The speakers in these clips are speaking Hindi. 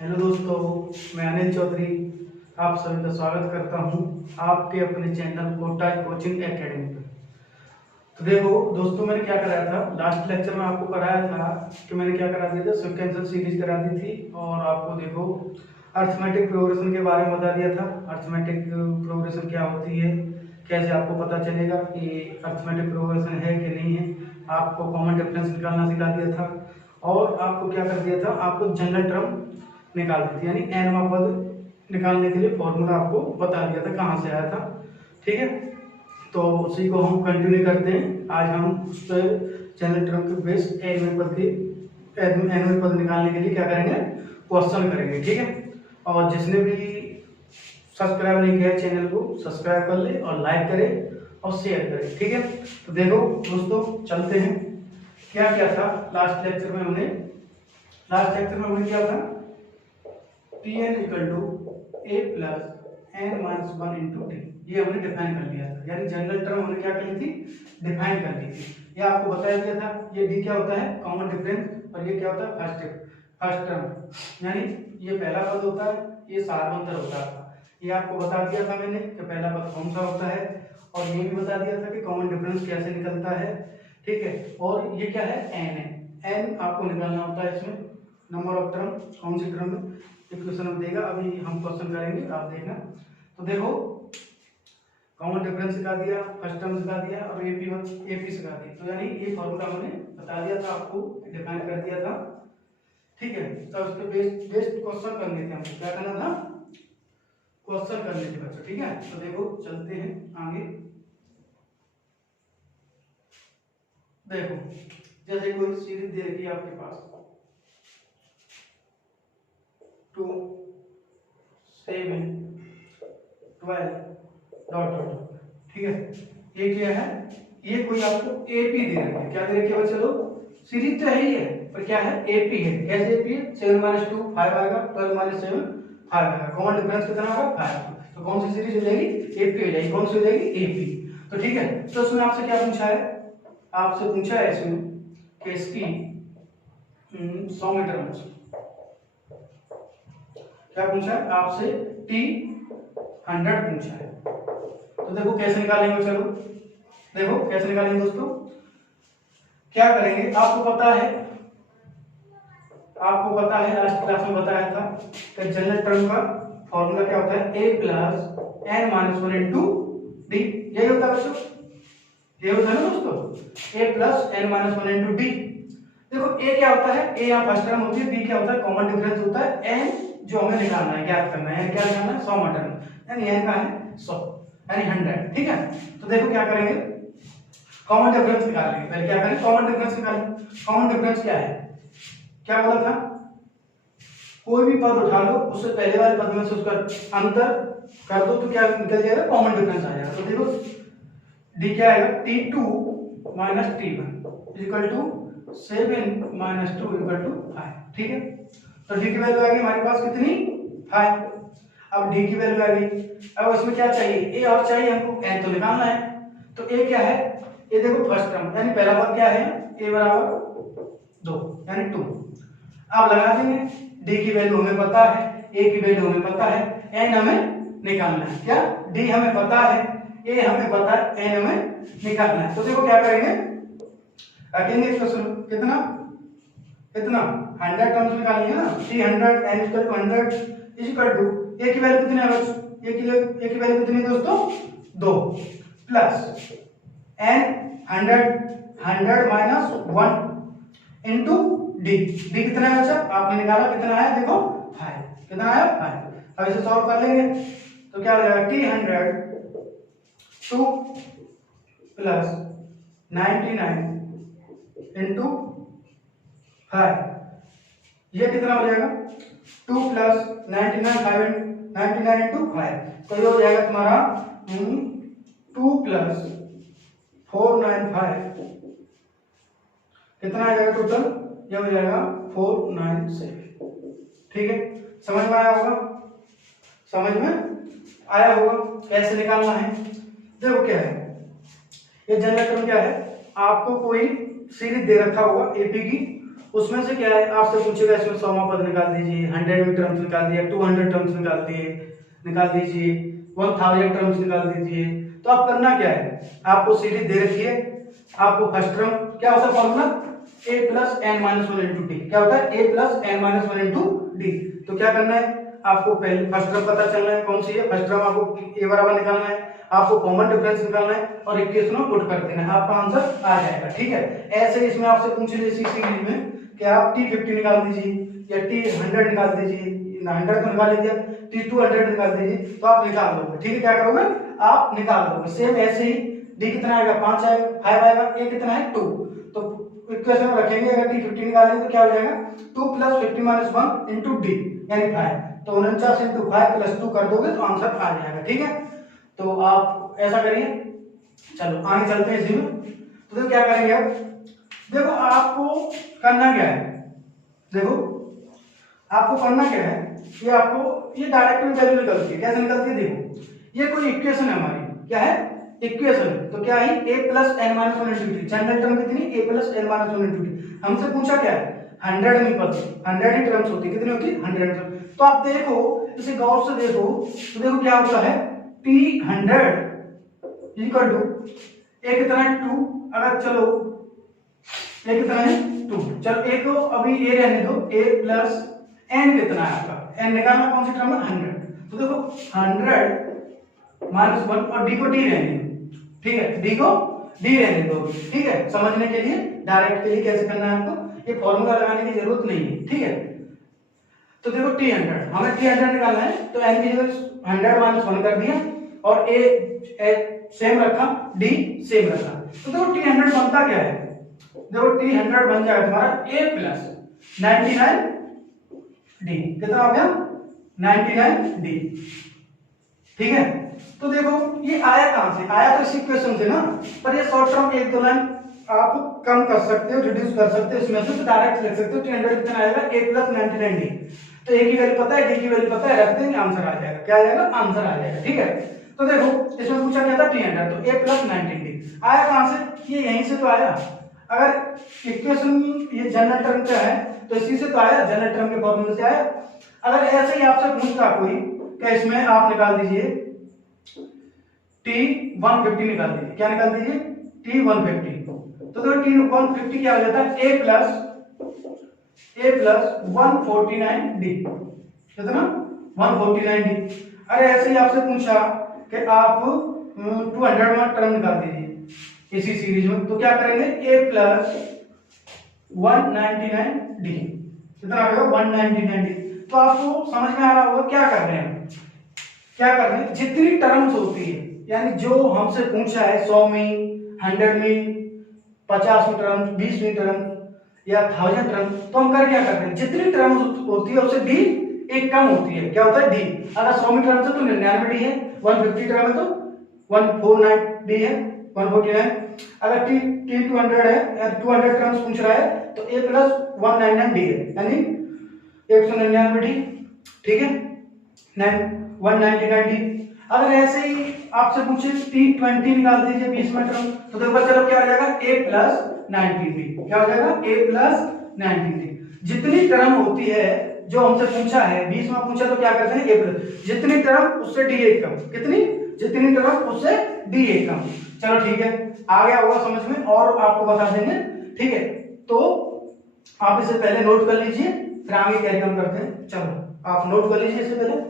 हेलो दोस्तों, मैं अनिल चौधरी आप सभी का स्वागत करता हूं आपके अपने चैनल कोटा कोचिंग एकेडमी पर। तो देखो दोस्तों, मैंने क्या कराया था लास्ट लेक्चर में आपको कराया था कि मैंने क्या करा दिया था, सिक्वेंशियल सीरीज करा दी थी और आपको देखो अर्थमेटिक प्रोग्रेशन के बारे में बता दिया था। अर्थमेटिक प्रोग्रेशन क्या होती है, कैसे आपको पता चलेगा कि अर्थमेटिक प्रोग्रेशन है कि नहीं है, आपको कॉमन डिफरेंस निकालना सिखा दिया था और आपको क्या कर दिया था, आपको जनरल टर्म निकाल दी थी, यानी एनवा पद निकालने के लिए फॉर्मूला आपको बता दिया था कहाँ से आया था। ठीक है, तो उसी को हम कंटिन्यू करते हैं। आज हम उस पर जनरल टर्म के बेस एनवे पद निकालने के लिए क्या करेंगे, क्वेश्चन करेंगे। ठीक है, और जिसने भी सब्सक्राइब नहीं किया चैनल को सब्सक्राइब कर ले और लाइक करे और शेयर करे। ठीक है, तो देखो दोस्तों चलते हैं। क्या क्या था लास्ट लेक्चर में हमने क्या था, T N equal to A plus N minus one into T, ये हमने डिफाइन कर लिया था, यानी जनरल टर्म हमने क्या कर ली थी, डिफाइन कर ली थी। ये आपको बताया गया था, ये डी क्या होता है, कॉमन डिफरेंस, और ये क्या होता है, फर्स्ट टर्म, यानी ये पहला पद होता है, ये सार्वंतर होता है। ये आपको बता दिया था मैंने कि पहला पद कौन सा होता है, और ये भी बता दिया था कि कॉमन डिफरेंस कैसे निकलता है। ठीक है, और ये क्या है, एन है, एन आपको निकालना होता है इसमें, नंबर ऑफ टर्म कौन सी टर्म में इक्वेशन में देगा, अभी हम क्वेश्चन करेंगे आप देखना। तो देखो कॉमन डिफरेंस सिखा दिया, फर्स्ट टर्म सिखा दिया और एपी सिखा दी, तो यानी ये फॉर्मूला मैंने बता दिया था आपको, डिफाइन कर दिया था। ठीक है, तो उसके बेस्ड क्वेश्चन करने थे हमको, क्या करना था, क्वेश्चन करने थे बच्चों। ठीक है, तो देखो चलते हैं आगे। देखो जैसे कोई सीरीज दे रखी है आपके पास 2 7 12 डॉट डॉट। ठीक है, ये क्या है, ये कोई आपको एपी दे रखी है, क्या दे रखी है बच्चे लोग, सीरीज तो है ही है पर क्या है, एपी है। कैसे एपी है, 7 - 2 5 आएगा, 12 - 7 5 आएगा, कॉमन डिफरेंस कितना होगा 5। तो कौन सी सीरीज हो जाएगी, एपी हो जाएगी, कौन सी हो जाएगी, एपी। तो ठीक है, तो इसमें आपसे क्या पूछा है, आपसे पूछा है इसमें कि इसकी 100 मीटर में क्या पूछा है आपसे, टी 100 पूछा है। तो देखो कैसे निकालेंगे, चलो देखो कैसे निकालेंगे दोस्तों। क्या करेंगे, आपको पता है लास्ट क्लास में बताया था कि जनरल टर्म का फॉर्मूला क्या होता है, A plus N minus one into D, यही होता है बच्चों, ये होता है ना दोस्तों, A plus N minus one into D. देखो ए क्या होता है, ए यहाँ फर्स्ट टर्म होती है, बी क्या होता है, कॉमन डिफरेंस होता है, एन जो हमें निकालना है, ज्ञात करना है, क्या निकालना है, 100 मीटर, यानी एन का है 100 यानी 100। ठीक है, तो देखो क्या करेंगे, कॉमन डिफरेंस निकालेंगे। पहले क्या करें, कॉमन डिफरेंस निकालें। कॉमन डिफरेंस क्या है, क्या बोला था, कोई भी पद उठा लो, उससे पहले वाले पद में से उसका अंतर कर दो तो क्या निकल जाएगा, कॉमन डिफरेंस आ जाएगा। तो देखो डी क्या आएगा, T2 minus T1 equal to 7 minus 2 equal to 5। ठीक है, तो डी की वैल्यू आ गई हमारे पास कितनी, 5। अब डी की वैल्यू आ गई, अब इसमें क्या चाहिए, ए और चाहिए हमको, एन तो निकालना है। तो ए क्या है, ये देखो फर्स्ट टर्म, यानी पहला पद क्या है, ए बराबर 2 यानी 2। अब लगा देंगे, डी की वैल्यू हमें पता है, ए की वैल्यू हमें पता है, एन हमें निकालना है। क्या, डी हमें पता है, ए हमें पता है, एन हमें निकालना है। तो देखो क्या करेंगे, रखेंगे इसको शुरू, कितना 100 टर्म्स निकालेंगे ना, 300 N equal to 100 equal to, A की वैल्यू कितनी है बच्चों, ए की वैल्यू कितनी है दोस्तों, 2 plus N 100 minus 1 into D, D कितना है बच्चा, आपने निकाला कितना आया, देखो 5, कितना आया 5। अब इसे सॉल्व कर लेंगे तो क्या हो जाएगा, T100 2 प्लस 99 इंटू 5, ये कितना हो जाएगा, 2 प्लस 99 इंटू 5, तो ये हो जाएगा तुम्हारा 2 प्लस 495, कितना आ जाएगा टोटल, ये हो जाएगा 497। ठीक है, समझ में आया होगा, कैसे निकालना है। देखो क्या है, ये जनरल टर्म क्या है, आपको कोई सीरीज दे रखा होगा एपी की, उसमें से क्या है आपसे पूछेगा इसमें 100वां पद निकाल दीजिए, 100 टर्म्स निकाल दिया, 200 टर्म्स निकाल दीजिए, 1000 टर्म्स निकाल दीजिए। तो आप करना क्या है, आपको सीरीज दे रखी है, आपको फर्स्ट टर्म क्या होता है formula a plus N minus one into D, क्या होता है a plus N minus one into D. तो क्या करना है, आपको पहले फर्स्ट टर्म पता चलना है कौन सी है, फर्स्ट टर्म आपको a बराबर निकालना है, आपको कॉमन डिफरेंस निकालना है और इक्वेशन में पुट कर देना है, आपका आंसर आ जाएगा। ठीक है, ऐसे इसमें आपसे पूछे जैसी सीरीज में कि आप t50 निकाल दीजिए या t100 निकाल दीजिए, 100 तो निकाल लीजिए, t200 निकाल दीजिए, तो आप निकाल लोगे। ठीक है, क्या करोगे आप निकाल लोगे। सेम ऐसे ही d कितना आएगा 5 आएगा, 5 आएगा, a कितना है 2, तो इक्वेशन में रखेंगे, अगर t50 निकालेंगे तो क्या हो जाएगा 2 प्लस 50 माइनस 1 इंटू डी यानी 5, तो 49 इंटू 5 प्लस 2 कर दोगे तो आंसर आ जाएगा। ठीक है, तो आप ऐसा करिए। चलो आगे चलते हैं इसी में। तो देखो क्या करेंगे अब, देखो आपको करना क्या है, देखो आपको करना क्या है, ये आपको ये डायरेक्ट वैल्यू निकलती है, कैसे निकलती है देखो, ये कोई इक्वेशन है हमारी, क्या है इक्वेशन, तो क्या है a plus N minus one into D, general term कितनी a plus N minus one into D. हमसे पूछा क्या है 100 में पद, 100 ही टर्म्स होती है, कितनी होती है 100 टर्म। तो आप देखो इसे गौर से देखो, तो देखो क्या होता है t100 इक्वल टू a कितना है 2, अगर चलो a कितना है 2, चलो a को अभी a रहने दो, a प्लस n कितना है आपका, n निकालना कौन सी टर्म है 100, तो देखो 100 माइनस 1 और d को d रहने दो। ठीक है, d को d रहने दो। ठीक है, समझने के लिए डायरेक्ट के लिए कैसे करना है आपको, ये फॉर्मूला लगाने की जरूरत नहीं है। ठीक है, तो देखो t100 हमें t100 निकालना है, तो n की जगह 100 माइनस 1 कर दिया और a सेम रखा, d सेम रखा, तो देखो t100 बनता क्या है, देखो t100 बन जाएगा तुम्हारा a प्लस 99d, कितना हो गया 99d। ठीक है, तो देखो ये आया कहां से, आया तो इस इक्वेशन से ना, पर ये शॉर्ट टर्म एक दो लाइन आप कम कर सकते हो, रिड्यूस कर सकते हो इसमें से, तो डायरेक्ट लिख सकते हो t100 कितना आएगा a प्लस 99d, तो a की वैल्यू पता है, d की वैल्यू पता है, रख देंगे आंसर आ जाएगा, क्या आ जाएगा आंसर आ जाएगा। ठीक है, तो देखो इसमें पूछा क्या था t100, तो a प्लस 99d आया कहां से, ये यहीं से तो आया, अगर इक्वेशन ये जनरल टर्म क्या है तो इसी से तो आया, जनरल टर्म के फॉर्मूले से आया। अगर ऐसे ही आपसे पूछता कोई कि इसमें आप निकाल दीजिए t150 निकाल दीजिए, क्या निकाल दीजिए t150, तो देखो t150 क्या हो जाता है a प्लस 149d, कितना 149d। अरे ऐसे ही आपसे पूछा कि आप 200 टर्म निकाल दीजिए इसी सीरीज में, तो क्या करेंगे a प्लस 199d, कितना आ गया 199d। तो आपको समझ में आ रहा होगा क्या कर रहे हैं, क्या कर रहे हैं, जितनी टर्म्स होती है यानी जो हमसे पूछा है 100 में 100 में 50 टर्म 20 टर्म या 1000 टर्म, तो हम कर क्या करते हैं, जितनी टर्म्स होती है उससे डी एक कम होती है, क्या होता है डी, अगर 100 में टर्म्स है तो 99 डी है, 150 टर्म है तो 149 डी है 149, अगर टी 200 है या 200 टर्म्स पूछ रहा है तो a प्लस 199 डी है यानी 199 डी। ठीक है, 199 डी। अगर ऐसे ही आपसे पूछे t20 निकाल दीजिए 20 में टर्म, तो देखो चलो क्या हो जाएगा a प्लस 19d, क्या हो जाएगा a प्लस 19d। जितनी टर्म होती है जो हमसे पूछा है 20 में पूछा तो क्या करते हैं a प्लस, जितनी टर्म उससे d एक कम, कितनी जितनी टर्म उससे d एक कम। चलो ठीक है, आ गया होगा समझ में और आपको बता देंगे। ठीक है, तो आप इसे पहले नोट कर लीजिए फिर आगे कैरी ऑन करते हैं। चलो आप नोट कर लीजिए इसे पहले।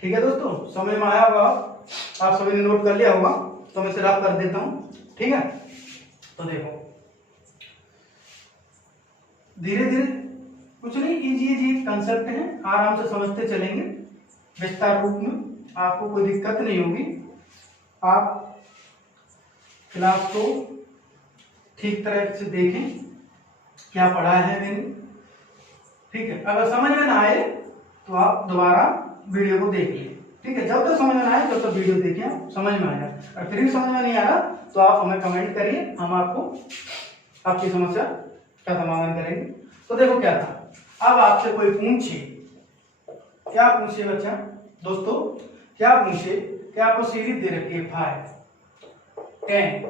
ठीक है दोस्तों, समझ में आया होगा, आप सभी ने नोट कर लिया होगा, तो मैं इसे रफ कर देता हूं। ठीक है, तो देखो धीरे धीरे कुछ नहीं, इजी कंसेप्ट है, आराम से समझते चलेंगे विस्तार रूप में, आपको कोई दिक्कत नहीं होगी। आप क्लास को ठीक तरह से देखें क्या पढ़ा है मैंने। ठीक है, अगर समझ में ना आए तो आप दोबारा वीडियो को देख लें। ठीक है, जब तक समझ में आए तब तक वीडियो देखें, समझ में आएगा। और फिर भी समझ में नहीं आ रहा तो आप हमें कमेंट करिए, हम आपको आपकी समस्या का समाधान करेंगे। तो देखो क्या था, अब आपसे कोई पूछे, क्या पूछे बच्चा दोस्तों, क्या पूछे कि आपको सीरीज दे रखी है 5, 10,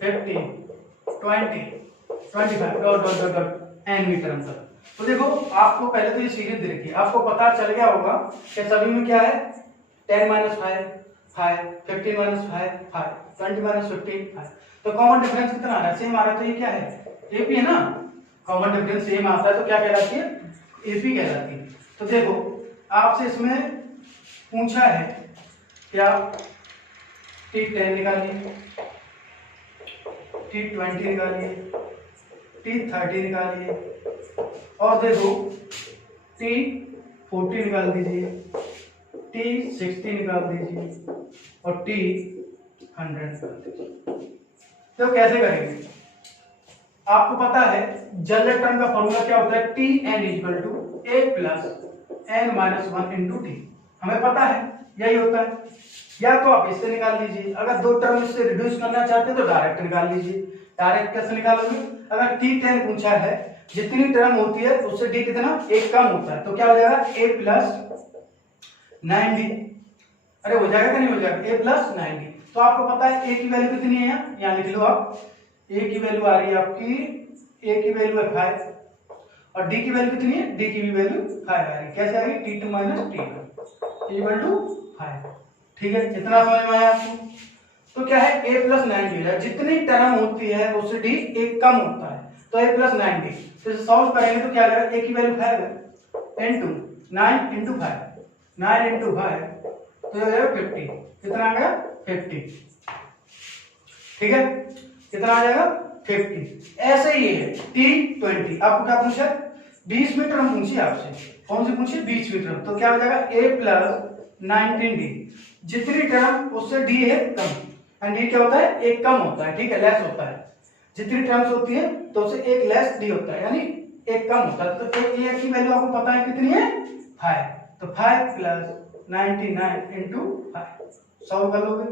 50, 20, 25 dot dot dot dot N metre अंतर। तो देखो आपको पहले तो ये सीरीज दे रखी है, आपको पता चल गया होगा कि सभी में क्या है 10 - 5 5, 15 - 5 5, 20 - 15 5। तो कॉमन डिफरेंस कितना आ रहा है, सेम आ रहा है, तो ये क्या है एपी है ना, कॉमन डिफरेंस सेम आता है तो क्या कहलाती है एपी कहलाती है। तो देखो आपसे इसमें पूछा है क्या T10 निकालिए, T20 निकालिए, T30 निकालिए और देखो T40 निकाल दीजिए, T60 निकाल दीजिए और T100 निकाल दीजिए। तो कैसे करेंगे, आपको पता है जनरल टर्म का फॉर्मूला क्या होता है, Tn = a + n - 1 × T। हमें पता है यही होता है, या तो आप इससे निकाल लीजिए, अगर दो टर्म इससे रिड्यूस करना चाहते हैं तो डायरेक्ट निकाल लीजिए। डायरेक्ट कैसे निकालोगे, अगर T10 पूछा है जितनी टर्म होती है उससे D कितना एक कम होता है, तो क्या हो जाएगा a + 9D। अरे हो जाएगा कि नहीं हो जाएगा, a + 9D। तो आपको पता है a की वैल्यू कितनी है, यहाँ लिख लो आप, a की वैल्यू आ रही है आपकी, a की वैल्यू है 5 और D की वैल्यू कितनी है, D की भी वैल्यू 5 आ रही है। कैसे आ गई, T2 - T1 = 5। ठीक है, इतना समझ में आया आपको। तो क्या है a + 9D है, जितनी टर्म होती है उससे D एक कम होता है, तो a + 9D। तो इसे सॉल्व करेंगे तो क्या आ जाएगा, a की वैल्यू 5 है इनटू 9 × 5, 9 × 5 तो हो जाएगा 50। कितना आ गया 50। ठीक है, कितना आ जाएगा 50। ऐसे ही है T20, आपको क्या पूछा 20वीं टर्म पूछी आपसे, कौन सी पूछी 20वीं टर्म, तो क्या हो जाएगा a + 19D। जितनी टर्म उससे D है कम, एंड D क्या होता है एक कम होता है, ठीक है लेस होता है। जितनी टर्म्स होती है तो उससे एक लेस D होता है, यानी एक कम होता है। तो a की वैल्यू आपको पता है कितनी है 5, तो 5 + 99 × 5 सॉल्व कर लोगे,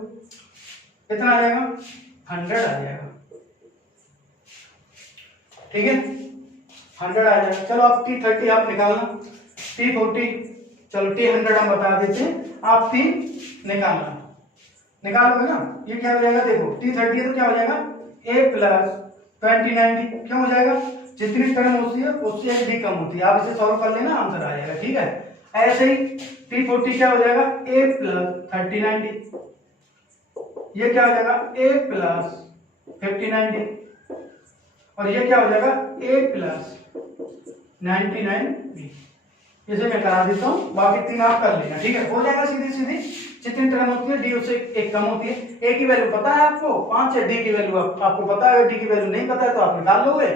कितना आ जाएगा 100 आ जाएगा। ठीक है 100 आ जाएगा। चलो आप T30 आप निकालना, T40 चलो T100 हम बता देते हैं, आप T निकालना, निकालोगे ना, ये क्या हो जाएगा देखो T30 है तो क्या हो जाएगा a + 2090, क्यों हो जाएगा जितनी टर्म होती है उससे एक D कम होती है, आप इसे सॉल्व कर लेना आंसर आ जाएगा। ठीक है, ऐसे ही T40 क्या हो जाएगा a + 3090, ये क्या हो जाएगा a + 5090 और ये क्या हो जाएगा a + 99B। इसे मैं करा देता हूँ, बाकी तीन आप कर लेना। ठीक है, हो जाएगा सीधी सीधी, जितनी टर्म होती है D उससे एक कम होती है। a की वैल्यू पता है आपको 5 है, D की वैल्यू आपको पता है, D की वैल्यू नहीं पता है तो आप निकाल लोगे।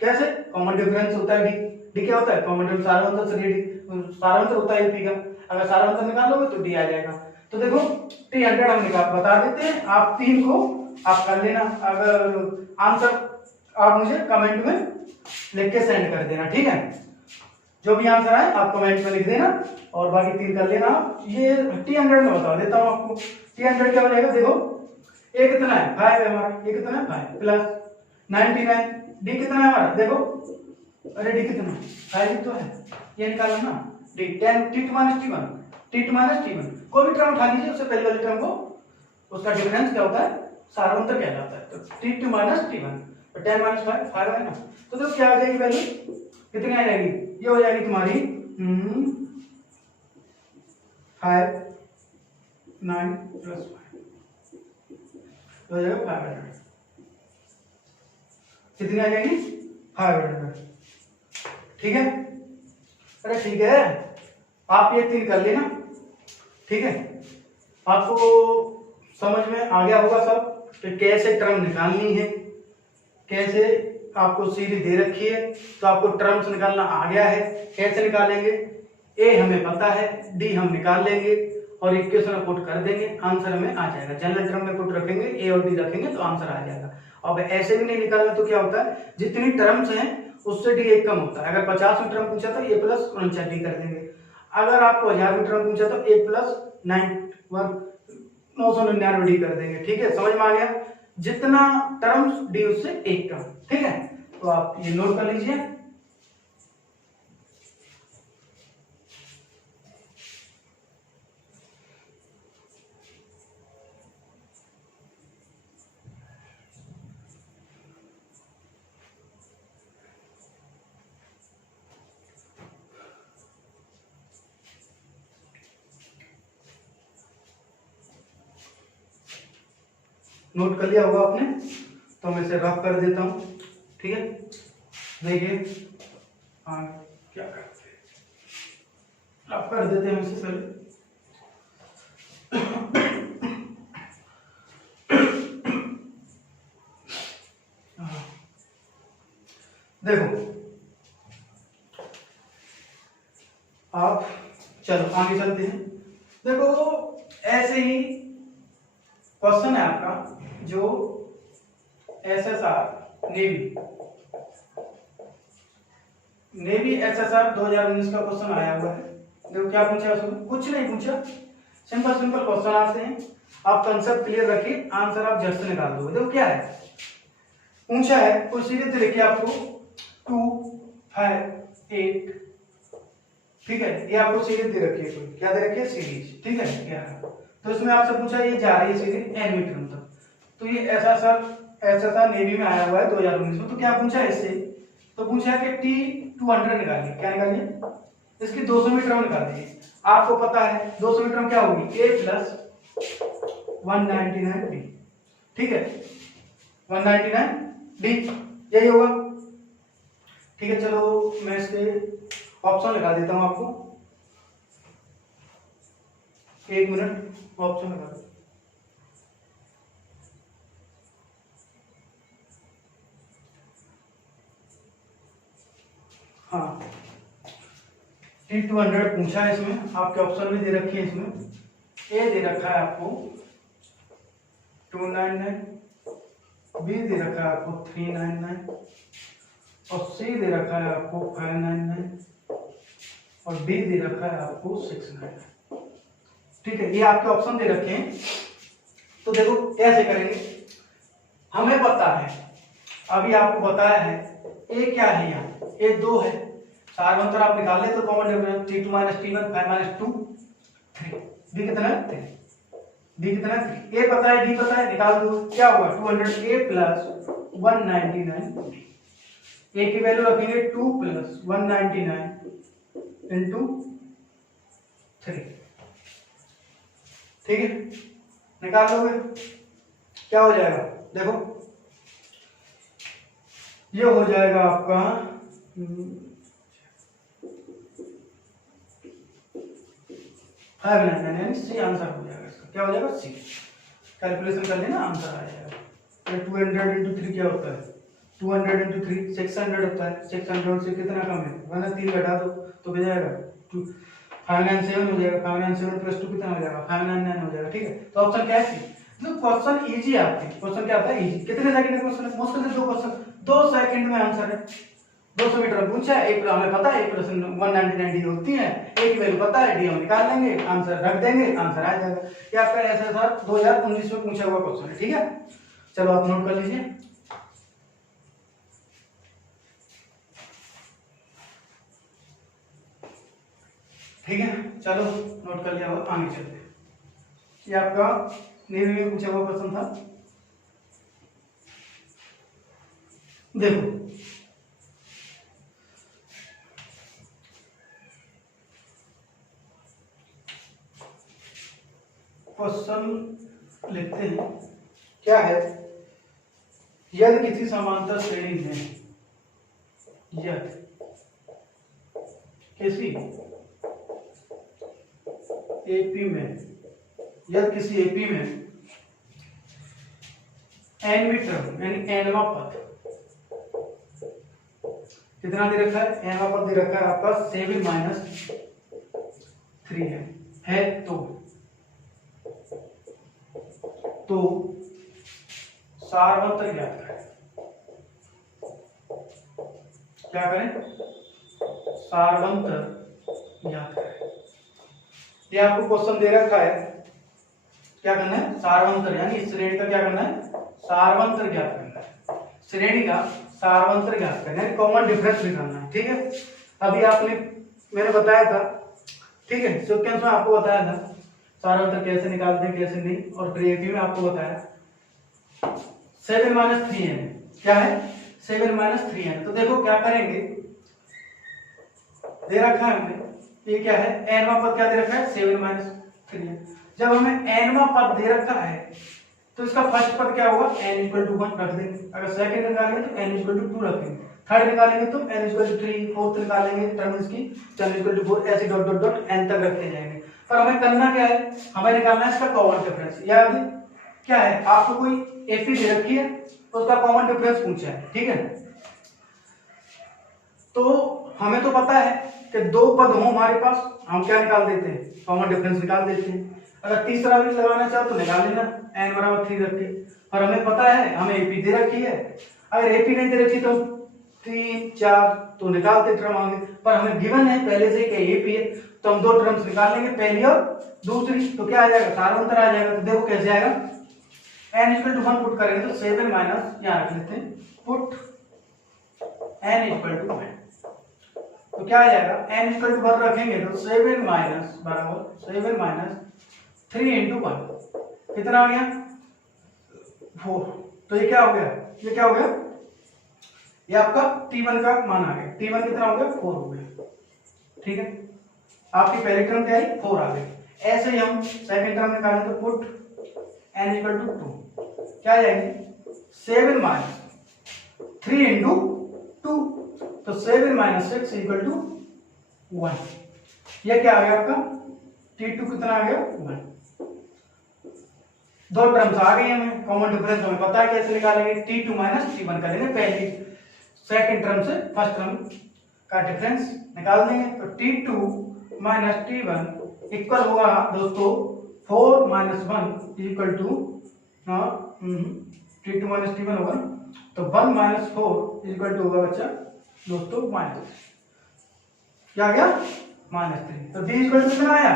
कैसे, कॉमन डिफरेंस होता है D क्या होता है कॉमन डिफरेंस, सारांतर 3D सारांतर होता है AP का, अगर सारांतर निकाल लोगे तो D आ जाएगा। तो देखो T100 हम निकाल बता देते हैं, आप तीन को आप कर लेना, अगर आंसर आप मुझे कमेंट में लिख के सेंड कर देना। ठीक है, जो भी आंसर आए आप कमेंट में लिख देना और बाकी तीन कर लेना। ये T100 में बता देता हूँ आपको, T100 क्या हो जाएगा देखो, a कितना है 5 है हमारा, a कितना है 5 प्लस 99, D कितना है हमारा देखो, अरे D कितना 5 तो है, ये निकालो ना D 10 T2 - T1 कोई भी टर्म उठा लीजिए, उससे पहले वाली टर्म को उसका डिफरेंस क्या होता है सारांतर कहलाता है। तो T2 - T1 तो 10 - 5 है ना, तो देखो क्या आ जाएगी वैल्यू, कितनी आ जाएगी, ये हो जाएगी तुम्हारी 5 9 + 5 तो हो जाएगा 500। कितनी आ जाएगी 500। ठीक है, अरे ठीक है आप ये तीन कर लेना। ठीक है, आपको समझ में आ गया होगा सब कि कैसे टर्म निकालनी है, कैसे आपको सीरीज दे रखी है तो आपको टर्म्स निकालना आ गया है, कैसे निकालेंगे, ए हमें पता है, डी हम निकाल लेंगे और इक्वेशन में पुट कर देंगे, आंसर हमें आ जाएगा। जनरल टर्म में पुट रखेंगे, ए और डी रखेंगे तो आंसर आ जाएगा। अब ऐसे भी नहीं निकालना तो क्या होता है, जितनी टर्म्स हैं उससे डी एक कम होता है। अगर 50वीं टर्म पूछा तो ए + 39 कर देंगे, अगर आपको 1000वीं टर्म पूछा तो a + 91 999 डी कर देंगे। ठीक है, समझ में आ गया? जितना टर्म्स डी उससे एक टर्म। ठीक है, तो आप ये नोट कर लीजिए। नोट कर लिया होगा आपने, तो मैं इसे रफ कर देता हूं। ठीक है, देखिए हाँ क्या करते हैं, रफ कर देते हैं इससे पहले। देखो आप, चलो आगे चलते हैं। देखो ऐसे ही क्वेश्चन है आपका, जो एसएसआर नेवी एसएसआर 2019 का क्वेश्चन आया हुआ है। देखो क्या पूछा है उसमें, कुछ नहीं पूछा, सिंपल सिंपल क्वेश्चन आते हैं। आप कंसेप्ट क्लियर रखिए, आंसर आप झट से निकाल दोगे। देखो क्या है पूछा है, कुछ सीरीज देखिए आपको 2 5 8। ठीक है, ये आपको सीरीज दे रखी है, कोई क्या दे रखी है, सीरीज। ठीक है, क्या है तो इसमें आपसे पूछा ये जा रही है सीरीज एन मीटर तक। तो ये एसएसआर नेवी में आया हुआ है 2019 में। तो क्या पूछा है इससे, तो पूछा है कि टी 200 निकालिए। क्या निकालिए, इसकी 200 मीटर में निकाल दीजिए। आपको पता है 200 मीटर में क्या होगी, a प्लस 199 डी। ठीक है, 199 डी यही होगा। ठीक है, चलो मैं इसके ऑप्शन लगा देता हूं आपको, 1 मिनट ऑप्शन लगा दो। हाँ, T200 पूछा है इसमें, आपके ऑप्शन में दे रखी है। इसमें ए दे रखा है आपको 299, बी दे रखा है आपको 399 और सी दे रखा है आपको 599 और डी दे रखा है आपको 699। ठीक है, ये आपके ऑप्शन दे रखे हैं। तो देखो कैसे करेंगे, हमें पता है, अभी आपको बताया है ए क्या है, यहाँ ए 2 है, सार्वंतर आप निकाल ले तो common difference T2 - T1 5 - 2 3। D कितना है 3, डी कितना है 3। ए पता है, डी पता है, निकाल दो। क्या होगा 200 ए प्लस 199 डी। ए की वैल्यू रखेंगे 2 प्लस 199 इंटू 3। ठीक है, निकाल लोगे क्या हो जाएगा, देखो ये हो जाएगा आपका 599, यानी सी आंसर हो जाएगा इसका। क्या हो जाएगा, सी। कैलकुलेशन कर लेना, आंसर आ जाएगा। 200 इंटू 3 क्या होता है, 200 इंटू 3 600 होता है। 600 से कितना कम है, वरना 3 घटा दो तो क्या जाएगा 597 हो जाएगा। 597 प्लस 2 कितना हो जाएगा, 599 हो जाएगा। ठीक है, तो ऑप्शन क्या है, तो क्वेश्चन इजी है आपके। क्वेश्चन क्या होता है, इजी। कितने सेकंड का क्वेश्चन है, मुश्किल से 2 क्वेश्चन 2 सेकंड में आंसर है। 200 मीटर पूछा है, एक हमें पता है 199 डी होती है, एक वैल्यू पता है, डी हम निकाल लेंगे, आंसर रख देंगे, आंसर आ जाएगा। ये आपका एसएसआर 2019 में पूछा हुआ क्वेश्चन है। ठीक है, चलो आप नोट कर लीजिए। ठीक है, चलो नोट कर लिया होगा, आगे चलते हैं। ये आपका नेवी में पूछा हुआ क्वेश्चन था। देखो क्वेश्चन लिखते हैं, क्या है, यदि किसी समांतर श्रेणी में, यदि किसी एपी में, यदि किसी एपी में एनवी टर्म यानी एनवा पद कितना दे रखा है, एनवा पद दे रखा है आपका 7 - 3 है तो सार्वंतर ज्ञात करें। क्या करें, सार्वंतर ज्ञात करें। ये आपको क्वेश्चन दे रखा है, क्या करना है, सार्वंतर, यानी इस श्रेणी का क्या करना है, सार्वंतर ज्ञात करना है, श्रेणी का सार्वंतर ज्ञात करना है, कॉमन डिफरेंस निकालना है। ठीक है, अभी आपने मैंने बताया था, ठीक है, सिक्वेंस में आपको बताया था सार्वंतर कैसे निकालते हैं कैसे नहीं, और क्रिएटिव में आपको बताया 7 - 3n क्या है, 7 - 3n। तो देखो क्या करेंगे, दे रखा है हमने, ये क्या है, nवां पद क्या दे रखा है, 7 - 3n। जब हमें nवां पद दे रखा है तो इसका फर्स्ट पद क्या होगा, n = 1 रख देंगे, अगर सेकंड निकालेंगे तो n = 2 रखेंगे, थर्ड निकालेंगे तो n = 3, फोर्थ निकालेंगे टर्म इसकी तो n = 4, ऐसे डॉट डॉट डॉट n तक रखते जाएंगे। पर हमें करना क्या है, हमें निकालना है इसका कॉमन डिफरेंस। याद क्या है, आपको कोई एपी दे रखी है तो उसका कॉमन डिफरेंस पूछा है, ठीक है, तो हमें तो पता है कि दो पद हो हमारे पास, हम क्या निकाल देते हैं, कॉमन डिफरेंस निकाल देते हैं। अगर तीसरा भी लगाना चाहो तो निकाल लेना n = 3 रख के, और हमें पता है हमें एपी दे रखी है, अगर एपी नहीं दे रखी तो 3 4 तो निकालते टर्म आगे, पर हमें गिवन है पहले से कि एपी है तो हम दो टर्म्स निकाल लेंगे, पहली और दूसरी, तो क्या आ जाएगा, सार्वंतर आ जाएगा। तो देखो कैसे आएगा, n = 1 पुट करेंगे तो 7 माइनस यहाँ रख लेते हैं, पुट n = 1, तो क्या आ जाएगा, n = 1 रखेंगे तो 7 माइनस बराबर 7 - 3 × 1 कितना आ गया, 4। तो ये क्या हो गया, ये क्या हो गया, ये आपका t1 का मान आ गया, t1 कितना हो गया, 4 हो गया। ठीक है, आपकी पहली टर्म क्या है, 4 आ गई। ऐसे ही हम सेकंड टर्म निकालें तो पुट n = 2 क्या आ जाएगी, 7 - 3 × 2, तो 7 - 6 = 1। ये क्या आ गया आपका, t2 कितना आ गया, 1। दो टर्म्स आ गई हमें, कॉमन डिफरेंस हमें पता है कैसे निकालेंगे, t2 - t1 करेंगे, पहली सेकंड टर्म से फर्स्ट टर्म का डिफरेंस निकाल देंगे, तो t2 - t1 इक्वल होगा दोस्तों 4 - 1 = t2 - t1 होगा, तो 1 - 4 = होगा बच्चा दोस्तों माइनस, क्या आ गया, -3। तो d = कितना आया,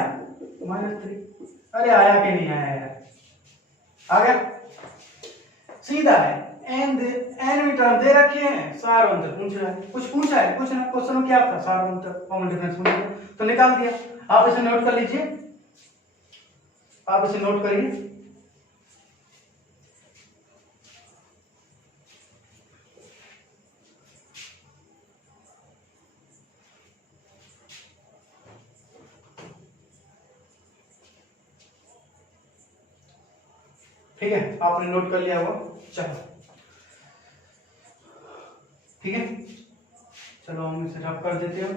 -3। अरे आया कि नहीं आया यार, आ गया, सीधा है। एन टर्म दे रखे हैं, सार्वंतर पूछ रहा है, कुछ पूछा है, कुछ ना, क्वेश्चन में क्या था, सार्वंतर कॉमन डिफरेंस पूछा तो निकाल दिया। आप इसे नोट कर लीजिए, आप इसे नोट करिए, ठीक है, आपने नोट कर लिया होगा, चलो ठीक है, चलो हम इसे रब कर देते हैं।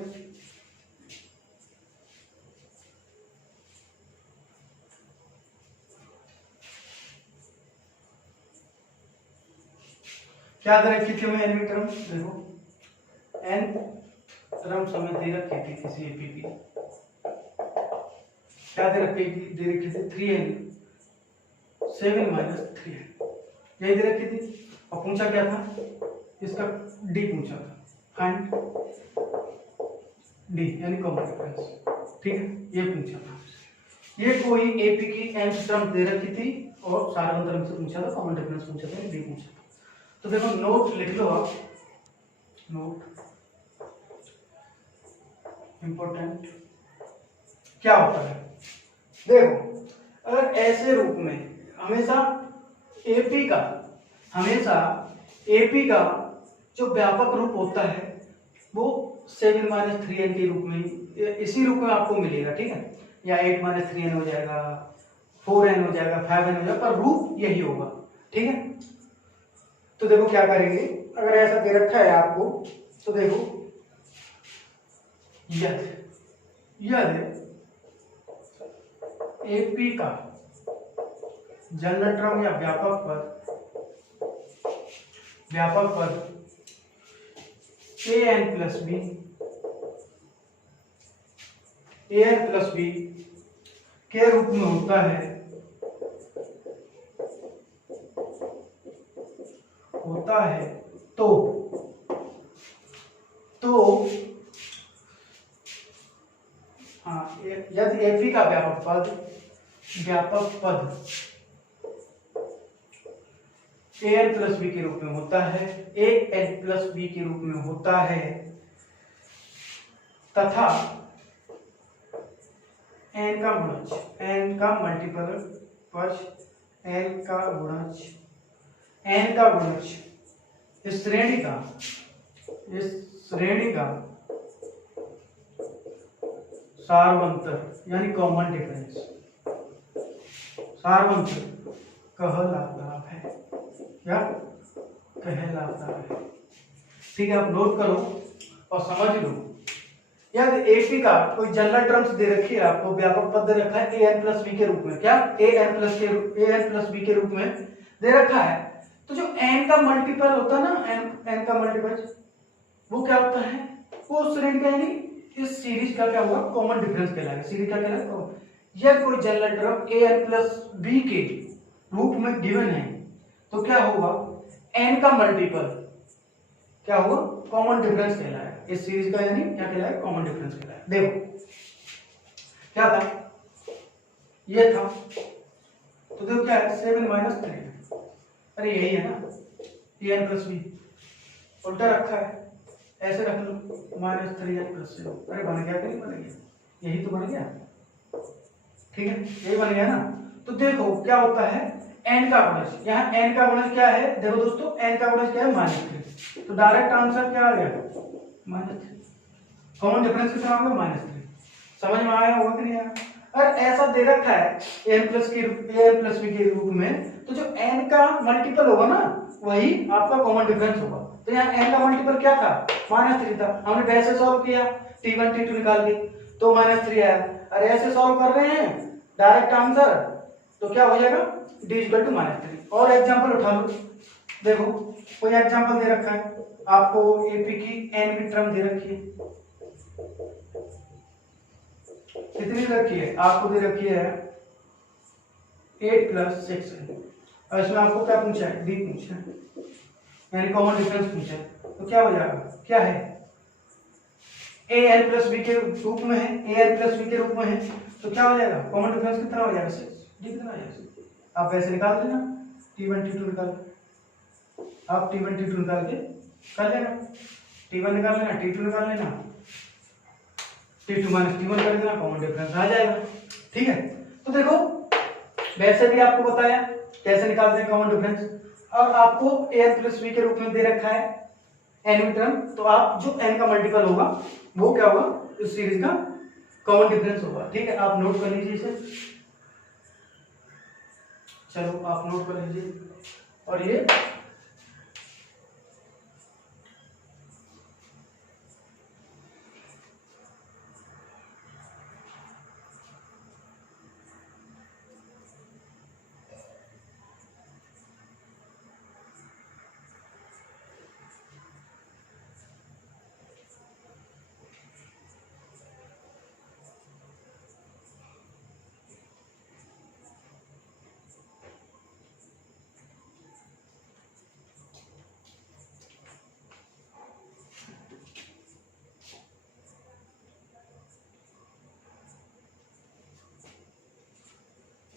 क्या दे रखी थी हमें एन टर्म, देखो एन टर्म हमें दे रखी थी किसी एपी की, क्या दे रखी थी 3n 7 - 3n, यही दे रखी थी, और पूछा क्या था, इसका डी पूछा था, फाइंड डी यानी कॉमन डिफरेंस, ठीक है, ये पूछा था। ये कोई एपी की एन टर्म दे रखी थी और सार्वंतर से पूछा था, कॉमन डिफरेंस पूछा था, डी पूछा था। तो देखो नोट लिख लो आप, नोट इंपॉर्टेंट क्या होता है, देखो अगर ऐसे रूप में हमेशा एपी का जो व्यापक रूप होता है वो 7 - 3n के रूप में, इसी रूप में आपको मिलेगा, ठीक है, या 8 - 3n हो जाएगा, 4n हो जाएगा, 5n हो जाएगा, पर रूप यही होगा, ठीक है। तो देखो क्या करेंगे, अगर ऐसा दे रखा है आपको तो देखो यदि एपी का जनरल टर्म या व्यापक पद an + b के रूप में होता है, तो हाँ, यदि एपी का व्यापक पद व्यापक पद an प्लस बी के रूप में होता है, an प्लस बी के रूप में होता है तथा n का गुणज, n का मल्टीपल पक्ष, n का गुणज, n का गुणज इस श्रेणी का सारवंतर यानी कॉमन डिफरेंस, सारवंतर कहलाता है। क्या कहलाता है? ठीक है, आप नोट करो और समझ लो। यदि एपी का कोई जनरल टर्म्स दे रखी है, आपको व्यापक पद दे रखा है an प्लस बी के रूप में, क्या an प्लस बी के रूप में दे रखा है, तो जो n का मल्टीपल होता है ना, n का मल्टीपल वो क्या होता है, वो श्रेणी का यानी इस सीरीज का क्या होगा, कॉमन डिफरेंस कहलाएगा। सीरीज का कहलाएगा। यदि कोई general term an plus B के रूप में गिवन है तो क्या होगा, n का मल्टीपल क्या होगा, कॉमन डिफरेंस कहलाएगा। इस सीरीज का यानी क्या कहलाएगा, कॉमन डिफरेंस कहलाएगा। देखो क्या था, ये था, तो देखो क्या है 7 माइनस 3, अरे यही है ना an प्लस बी, उल्टा रखा है, ऐसे रख लो माइनस 3n प्लस 0, अरे बन गया कि नहीं बन गया, यही तो बन गया, ठीक है यही बन गया ना। तो देखो क्या होता है, n का गुणज, यहाँ n का गुणज क्या है, देखो दोस्तों n का गुणज क्या है -3, तो डायरेक्ट आंसर क्या आ गया -3, कॉमन डिफरेंस कितना होगा -3। समझ में आया होगा कि नहीं आया? अगर ऐसा दे रखा है n प्लस बी के रूप में, तो जो n का मल्टीपल होगा ना वही आपका कॉमन डिफरेंस होगा। तो यहाँ n का मल्टीपल क्या था, -3 था, हमने वैसे सॉल्व किया t1 t2 निकाल के तो -3 आया। अरे ऐसे सॉल्व कर रहे हैं डायरेक्ट आंसर, तो क्या हो जाएगा d इक्वल टू -3। और एग्जांपल उठा लो, देखो कोई एग्जांपल दे रखा है आपको, एपी की nवीं टर्म दे रखी है, कितनी रखी है आपको, दे रखी है 8 प्लस 6, और इसमें आपको क्या पूछा है, d पूछा है, यानी कॉमन डिफरेंस पूछा है। तो क्या हो जाएगा, क्या है an प्लस बी के रूप में है, an प्लस बी के रूप में है, तो क्या हो जाएगा, कॉमन डिफरेंस कितना हो जाएगा 6, d कितना आ जाएगा। आप वैसे निकाल देना, t1 t2 निकाल, आप t1 t2 निकाल के कर लेना, t1 निकाल लेना, t2 निकाल लेना, t2 माइनस t1 कर देना, कॉमन डिफरेंस आ जाएगा। ठीक है, तो देखो वैसे भी आपको बताया कैसे निकालते हैं कॉमन डिफरेंस, और आपको an प्लस बी के रूप में दे रखा है nवीं टर्म, तो आप जो n का मल्टीपल होगा वो क्या होगा, इस सीरीज का कॉमन डिफरेंस होगा। ठीक है, आप नोट कर लीजिए इसे, चलो आप नोट कर लीजिए। और ये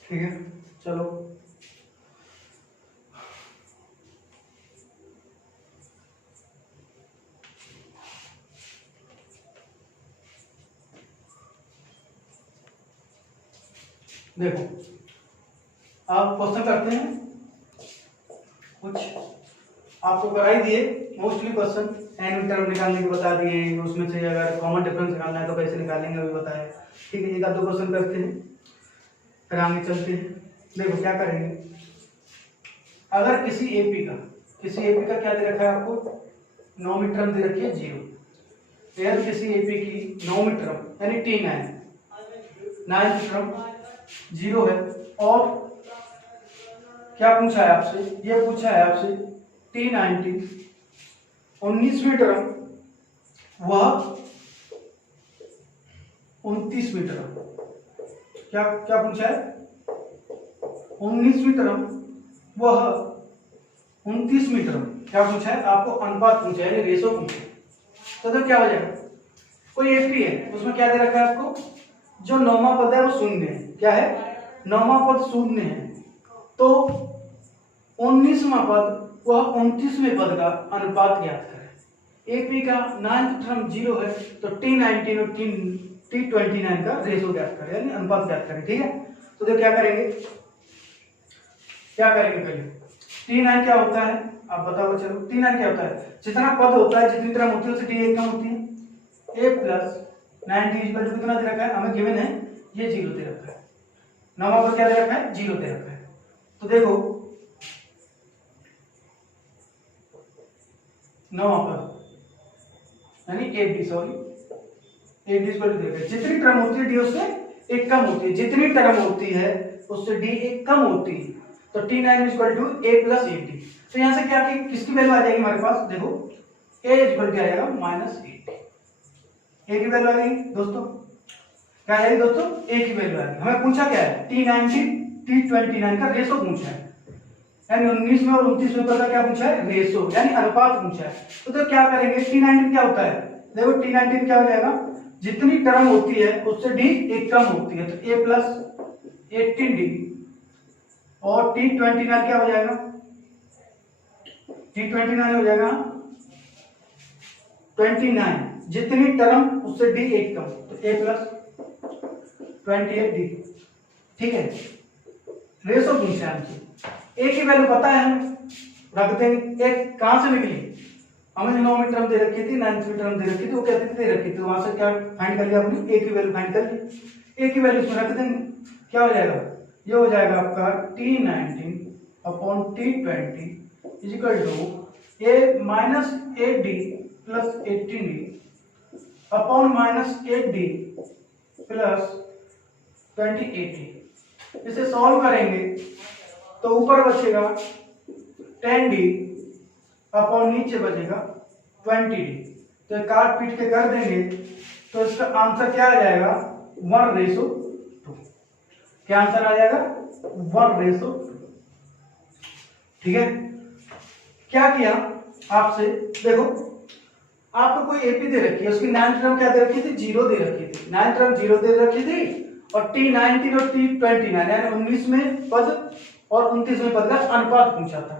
ठीक है, चलो देखो आप क्वेश्चन करते हैं, कुछ आपको कराई दिए मोस्टली क्वेश्चन, एन टर्म निकालने के बता दिए, उसमें से अगर कॉमन डिफरेंस निकालना है तो कैसे निकालेंगे अभी बताया। ठीक है, एक आध दो क्वेश्चन करते हैं फिर आगे चलते हैं। देखो क्या करेंगे, अगर किसी एपी का क्या दे रखा है आपको, 9वीं टर्म दे रखी है 0, यार किसी एपी की 9वीं टर्म यानी T9 9वीं टर्म 0 है, और क्या पूछा है आपसे, ये पूछा है आपसे T90 19वीं टर्म वह 29वीं टर्म, क्या क्या पूछा है 19वीं टर्म वह 29वीं टर्म, क्या पूछा है आपको, अनुपात पूछा है, रेशो पूछा है। तो क्या हो जाएगा, कोई एपी है उसमें क्या दे रखा है आपको, जो 9वां पद है वो शून्य है, क्या है 9वां पद शून्य है तो 19वां पद वह 29वें पद का अनुपात ज्ञात करें। एपी का 9th टर्म 0 है तो T19 और T29 का रेशो ज्ञात करें यानी अनुपात ज्ञात करें। ठीक है, तो देखो क्या करेंगे पहले T9 क्या होता है आप बताओ। चलो T9 क्या होता है, जितना पद होता है जितनी टर्म होती है उससे T1 कम होती है। a प्लस 90 इक्वल टू कितना दे रखा है हमें गिवन है, ये 0 दे रखा है। 9वां पद क्या दे रखा है 0 दे रखा है। तो देखो 9वां पद यानी ab इक्वल टू जितनी टर्म होती है डी उससे एक कम होती है, जितनी टर्म होती है उससे डी एक कम होती है। तो T9 equal to a plus 80। तो यहां से क्या की किसकी वैल्यू आ जाएगी हमारे पास, देखो a इक्वल क्या आएगा माइनस 80। a की वैल्यू आ गई दोस्तों, क्या आएगी दोस्तों a की वैल्यू आ गई। हमें पूछा क्या है T19 T29 का रेशो पूछा है, यानी 19 में और 29 में पता क्या पूछा है रेशो यानी अनुपात पूछा है। तो क्या करेंगे T19 क्या होता है, देखो T19 क्या हो जाएगा जितनी टर्म होती है उससे डी एक कम होती है तो a प्लस 18d और T29 क्या हो जाएगा T29 हो जाएगा 29, जितनी टर्म उससे डी एक कम तो a प्लस 28d। ठीक है, रेशो पूछा है हमसे, a की वैल्यू पता है हमें रख देंगे। एक कहां से निकली हमें 9वीं टर्म दे रखी थी 9वीं टर्म दे रखी थी, वो कहती दे रखी थी, वहां से क्या फाइंड कर लिया आपने a की वैल्यू फाइंड कर ली। a की वैल्यू इसमें रख देंगे, क्या हो जाएगा ये हो जाएगा आपका T19 upon T20 is equal to a minus 8d plus 18d upon minus 8d plus 28d। इसे सॉल्व करेंगे तो ऊपर बचेगा 10d अपॉन नीचे बचेगा 20d। तो काट पीट के कर देंगे तो इसका आंसर क्या आ जाएगा 1:2। क्या आंसर आ जाएगा 1:2। ठीक है, क्या किया आपसे, देखो आपको कोई एपी दे रखी है, उसकी 9th टर्म क्या दे रखी थी 0 दे रखी थी, 9th टर्म 0 दे रखी थी और T19 और T29 यानी 19 में पद और 29 में पद का अनुपात पूछा था।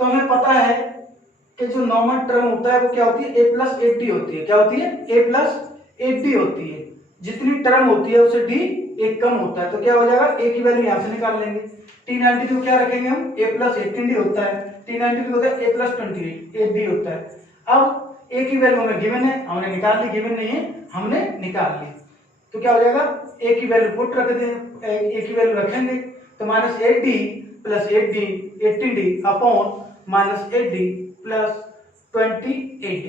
तो हमें पता है कि जो नॉर्मल टर्म होता है वो क्या होती है a प्लस 80 होती है। क्या होती है a प्लस 80 होती है, जितनी टर्म होती है उससे d एक कम होता है। तो क्या हो जाएगा a की वैल्यू यहां से निकाल लेंगे। T90 को क्या रखेंगे हम a प्लस 18d होता है, T90 होता है a प्लस 28d होता है। अब a की वैल्यू हमें गिवन है, हमने निकाल ली, गिवन नहीं है हमने निकाल ली। तो क्या हो जाएगा a की वैल्यू पुट रख दें, a की वैल्यू रखेंगे तो minus 8d plus 8d 18d upon minus 8d plus 28d।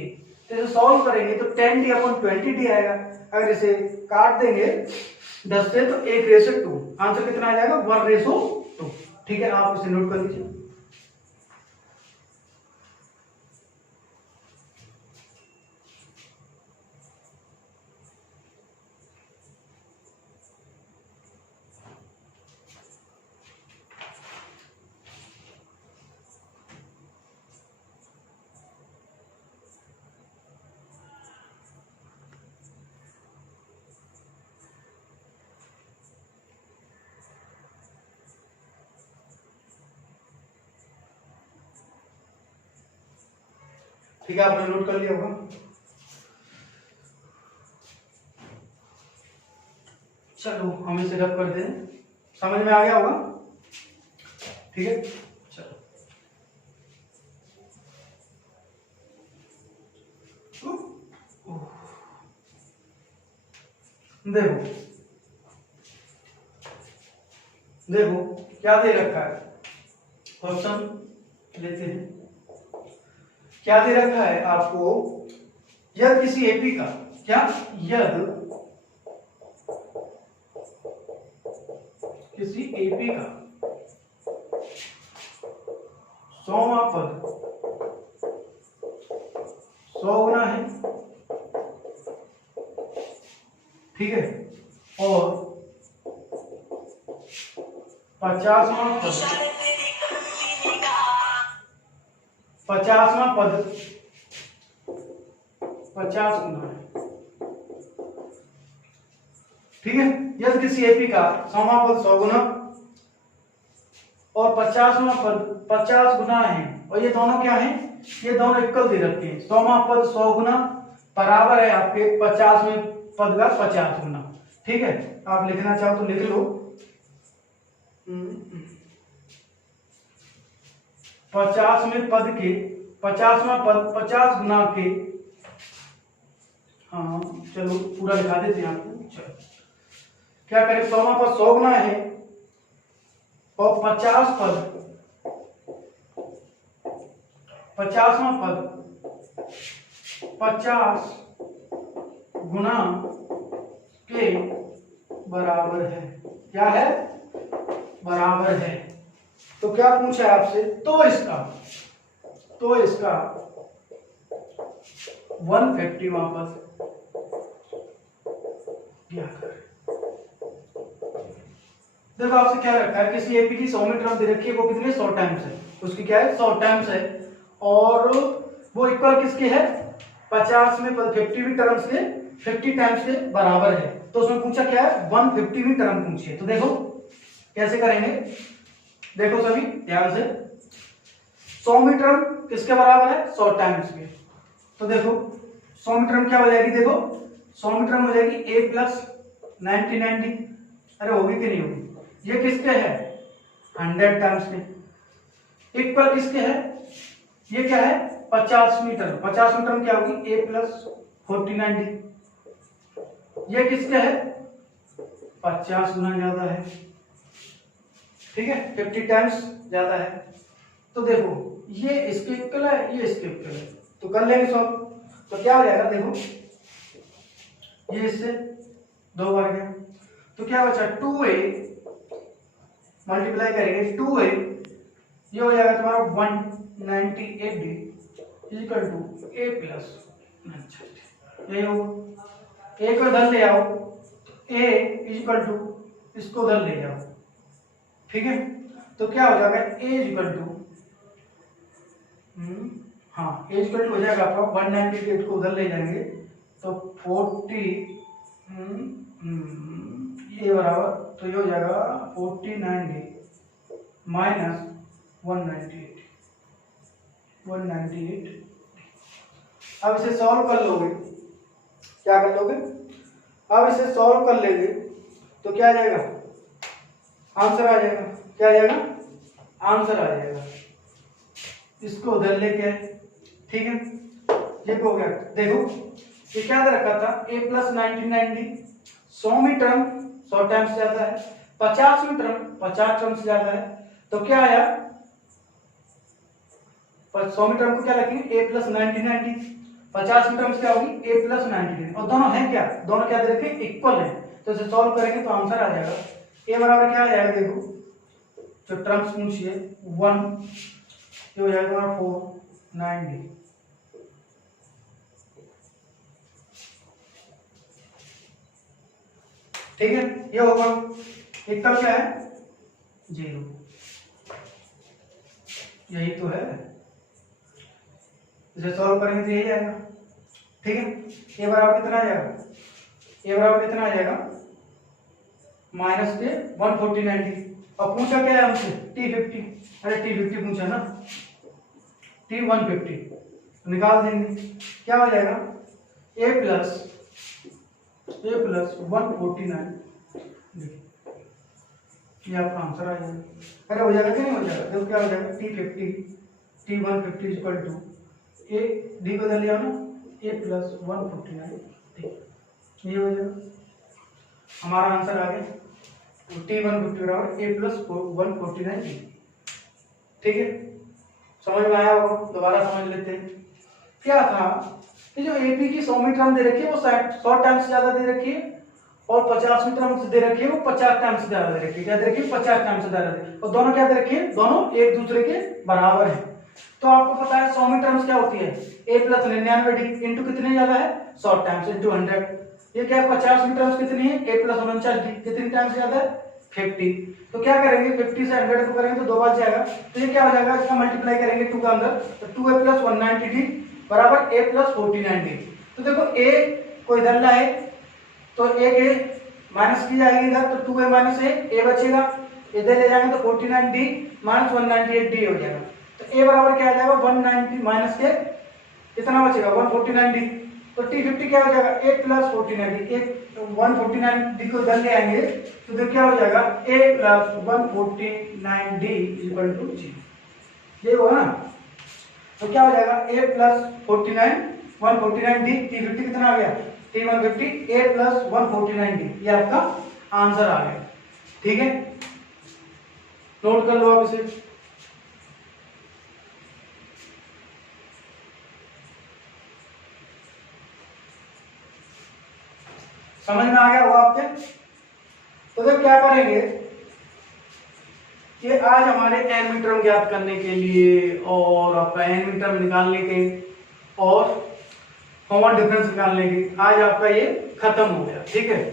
तो इसे सॉल्व करेंगे तो 10d अपॉन 20d आएगा। अगर इसे काट देंगे 10 से तो 1:2, आंसर कितना आ जाएगा 1:2। ठीक है, आप इसे नोट कर लीजिए। ठीक है, आपने नोट कर लिया होगा। चलो हम इसे रब कर दें, समझ में आ गया होगा। ठीक है, चलो देखो देखो क्या दे रखा है, क्वेश्चन लेते हैं। क्या दे रखा है आपको, यदि किसी एपी का, क्या यदि किसी एपी का 100वां पद 100 गुना है, ठीक है, और 50वां पद 50 गुना है। ठीक है, यदि किसी एपी का 100वां पद 100 गुना और 50वां पद 50 गुना है, और ये दोनों क्या हैं, ये दोनों इक्वल दे रखे हैं। 100वां पद 100 गुना बराबर है आपके 50वें पद का 50 गुना। ठीक है, आप लिखना चाहो तो लिख लो। 50वें पद के 50वां पद 50 गुना के, हाँ चलो पूरा लिखा देते हैं आपको। चलो क्या करें, 100वां पद 100 गुना है और 50वां पद 50 गुना के बराबर है। क्या है, बराबर है। तो क्या पूछा है आपसे, तो इसका 150वां पद क्या कर। देखो आपसे क्या रखा है, किसी एपी की 100 में टर्म दे रखी है, वो कितने 100 टाइम्स है, उसकी क्या है 100 टाइम्स है, और वो इक्वल किसके है 50 में 50वीं टर्म्स के 50 टाइम्स के बराबर है। तो उसमें पूछा क्या है 150वीं टर्म पूछी है। तो देखो कैसे करेंगे, देखो सभी ध्यान से, 100वीं टर्म किसके बराबर है 100 टाइम्स के। तो देखो 100वीं टर्म क्या हो जाएगी, देखो 100वीं टर्म हो जाएगी a प्लस 90। अरे होगी कि नहीं होगी, ये किसके है 100 टाइम्स के, इक्वल किसके है, ये क्या है 50वीं टर्म। 50वीं टर्म क्या होगी a प्लस 4090, ये किसके है 50 गुना ज्यादा है। ठीक है, 50 टाइम्स ज्यादा है। तो देखो ये इसके इक्वल है, ये इसके इक्वल है, तो कर लेंगे सॉल्व। तो क्या हो जाएगा, देखो ये इससे 2 बार गया, तो क्या बचा 2a मल्टीप्लाई करेंगे 2a, ये हो जाएगा तुम्हारा 198d equal to a plus, अच्छा यही होगा, a को इधर ले आओ, a इक्वल टू इसको उधर ले जाओ। ठीक है, तो क्या हो जाएगा a इक्वल टू, हाँ a इक्वल टू हो जाएगा आपका 198 को उधर ले जाएंगे तो 40 ये बराबर, तो ये हो जाएगा 49d माइनस 198। अब इसे सॉल्व कर लोगे, क्या कर लोगे, अब इसे सॉल्व कर लेंगे तो क्या आ जाएगा, आंसर आ जाएगा। क्या आ जाएगा, आंसर आ जाएगा। इसको उधर लेके आए। ठीक है, ये हो गया। देखो ये क्या दे रखा था a प्लस 90। 100वीं टर्म 100 टाइम्स ज्यादा है, 50वीं टर्म 50 टर्म्स ज्यादा है, तो क्या आया 100वीं टर्म को क्या रखेंगे a प्लस 90। 50वीं टर्म्स क्या होगी a प्लस 90, और दोनों है क्या, दोनों क्या दे रखे इक्वल है। तो इसे सॉल्व करेंगे तो आंसर आ जाएगा a बराबर क्या आ जाएगा, देखो जो टर्म्स पूछिए 1, ये हो जाएगा 490। ठीक है, ये होगा इक्वल क्या है 0, यही तो है, इसे सॉल्व करेंगे तो यही आएगा। ठीक है, ये बराबर कितना आ जाएगा, ये बराबर कितना आ जाएगा माइनस के 14090। और पूछा क्या है हमसे T50, अरे T50 पूछा ना, T150 निकाल देंगे, क्या हो जाएगा a प्लस 149, ये आपका आंसर आ जाएगा। अरे हो जाएगा कि नहीं हो जाएगा, देखो क्या हो जाएगा T150 equal to a, d बदल लिया ना, a प्लस 149, ये हो जाएगा हमारा आंसर आ गया। T150 बराबर a प्लस 149। ठीक है, समझ में आया होगा, दोबारा समझ लेते हैं। क्या था कि जो AP की 100वीं टर्म दे रखी है वो 100 टाइम्स ज्यादा दे रखी है, और 50वीं टर्म दे रखी है वो 50 टाइम्स ज्यादा दे रखी है। क्या दे रखी है 50 टाइम्स ज्यादा दे, और दोनों क्या दे रखी है, दोनों एक दूसरे के बराबर है। तो आपको पता है 100वीं टर्म्स क्या होती है a प्लस 99d इंटू कितने ज्यादा है 100 टाइम्स इंटू 100। ये क्या 50वीं टर्म्स कितनी है a प्लस 49d, कितनी टाइम्स ज्यादा है 50। तो क्या करेंगे 50 से 100 को करेंगे तो 2 बार जाएगा, तो ये क्या हो जाएगा, इसका मल्टीप्लाई करेंगे 2 का अंदर, तो 2a प्लस 190d बराबर a प्लस 49d। तो देखो a को इधर लाए तो एक a माइनस की जाएगी इधर, तो 2a माइनस a बचेगा, इधर ले जाएंगे तो 49d माइनस 198d हो जाएगा। तो a बराबर क्या आ जाएगा 190 माइनस के कितना बचेगा 149d। तो T50 क्या हो जाएगा a प्लस 49d। 149d को इधर ले आएंगे तो फिर क्या हो जाएगा a plus 149d equal to 0, ये होगा ना। तो क्या हो जाएगा a प्लस 149d T50 कितना आ गया T150 a प्लस 149d, ये आपका आंसर आ गया। ठीक है, नोट कर लो आप इसे। समझ में आ गया होगा आपके। तो जब क्या करेंगे कि आज हमारे n मीटर ज्ञात करने के लिए और आपका n मीटर निकालने के और कॉमन डिफरेंस निकालने के आज आपका ये खत्म हो गया। ठीक है,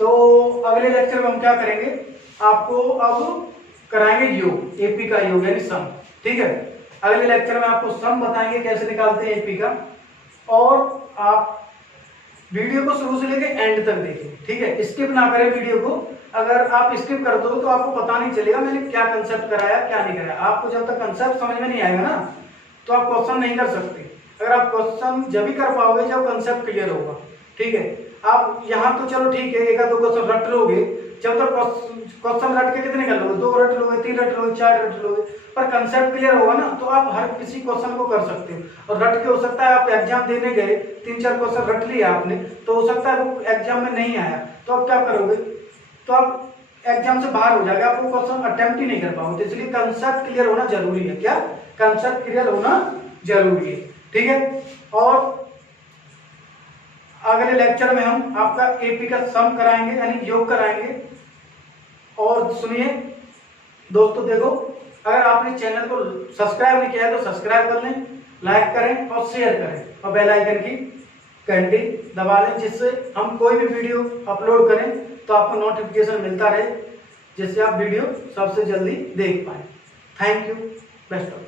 तो अगले लेक्चर में हम क्या करेंगे, आपको अब कराएंगे योग, एपी का योग यानी सम। ठीक है, अगले लेक्चर में आपको सम बताएंगे कैसे निकालते हैं एपी का, और आप वीडियो को शुरू से लेके एंड तक देखें। ठीक है, स्किप ना करें वीडियो को। अगर आप स्किप कर दो तो आपको पता नहीं चलेगा मैंने क्या कंसेप्ट कराया क्या नहीं कराया। आपको जब तक कंसेप्ट समझ में नहीं आएगा ना तो आप क्वेश्चन नहीं कर सकते। अगर आप क्वेश्चन जब भी कर पाओगे जब कंसेप्ट क्लियर होगा। ठीक है, आप यहाँ तो चलो ठीक है एक आध दो क्वेश्चन रट लोगे, जब तक क्वेश्चन रट के कितने कर लोगे, 2 रट लोगे, 3 रट लोगे, 4 रट लोगे, पर कंसेप्ट क्लियर होगा ना तो आप हर किसी क्वेश्चन को कर सकते हो। और रट के हो सकता है आप एग्जाम देने गए 3-4 क्वेश्चन रट लिया आपने, तो हो सकता है वो एग्जाम में नहीं आया, तो आप क्या करोगे, तो आप एग्जाम से बाहर हो जाएगा, आप वो क्वेश्चन अटेम्प्ट ही नहीं कर पाओगे। तो इसलिए कंसेप्ट क्लियर होना जरूरी है। क्या कंसेप्ट क्लियर होना जरूरी है। ठीक है, और अगले लेक्चर में हम आपका एपी का सम कराएंगे यानी योग कराएंगे। और सुनिए दोस्तों, देखो अगर आपने चैनल को सब्सक्राइब नहीं किया है तो सब्सक्राइब कर लें, लाइक करें और शेयर करें और बेल आइकन की घंटी दबा लें, जिससे हम कोई भी वीडियो अपलोड करें तो आपको नोटिफिकेशन मिलता रहे, जिससे आप वीडियो सबसे जल्दी देख पाए। Thank you, best of.